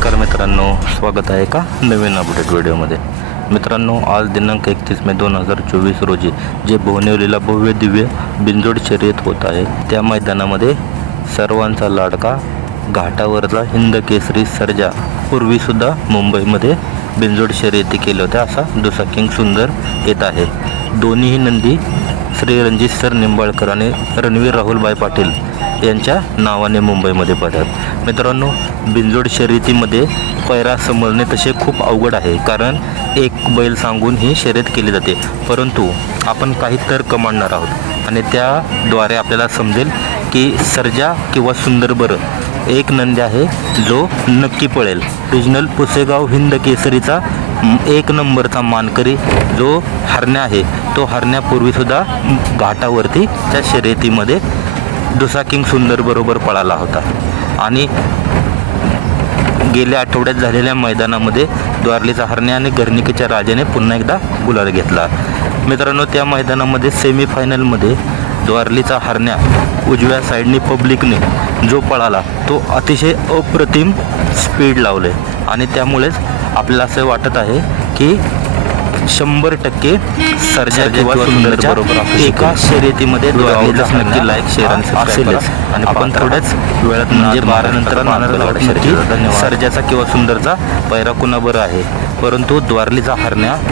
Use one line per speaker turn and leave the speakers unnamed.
नमस्कार मित्रांनो स्वागत आहे का नवीन अपडेट व्हिडिओमध्ये. मित्रांनो आज दिनांक एकतीस मे दोन हजार चोवीस रोजी जे भुवनेवलीला भव्य दिव्य बिंजोड शर्यत होत आहे त्या मैदानामध्ये सर्वांचा लाडका घाटावरचा हिंद केसरी सर्जा पूर्वीसुद्धा मुंबईमध्ये बिंजोड शर्यती केल्या होत्या असा दुसरा किंग सुंदर येत आहे. दोन्हीही नंदी श्री रणजित सर निंबाळकर आणि रणवीर राहुलबाई पाटील यांच्या नावाने मुंबईमध्ये पडतात मित्रांनो बिंजोड शर्यतीमध्ये पैरा समजणे तसे खूप अवघड आहे कारण एक बैल सांगून ही शर्यत केली जाते. परंतु आपण काही तर्क मांडणार आहोत. आणि त्याद्वारे आपल्याला समजेल की सर्जा किंवा सुंदर बरं एक नंदी आहे जो नक्की पळेल. रिजनल पुसेगाव हिंद केसरीचा एक नंबरचा मानकरी जो हरण्या आहे तो हरण्यापूर्वीसुद्धा घाटावरती त्या शर्यतीमध्ये दुसा किंग सुंदर बरोबर पळाला होता. आणि गेल्या आठवड्यात झालेल्या मैदानामध्ये द्वारलीचा हरणे आणि गर्निकेच्या राजाने पुन्हा एकदा गुलाल घेतला. मित्रांनो त्या मैदानामध्ये सेमीफायनलमध्ये द्वारलीचा हरण्या उजव्या साईडने पब्लिकने जो पळाला तो अतिशय अप्रतिम स्पीड लावले. आणि त्यामुळेच आपल्याला असं वाटत आहे की शंभर टक्के सर्जा किंवा सुंदरच्या बरोबर एका शर्यतीमध्ये द्वारलीचा नक्की लाईक शेअर आणि असेलच आणि आपण थोड्याच वेळात म्हणजे बारा नंतर नक्की सर्जाचा किंवा सुंदरचा पैरा कुणा बरं आहे? परंतु द्वारलीचा हरण्या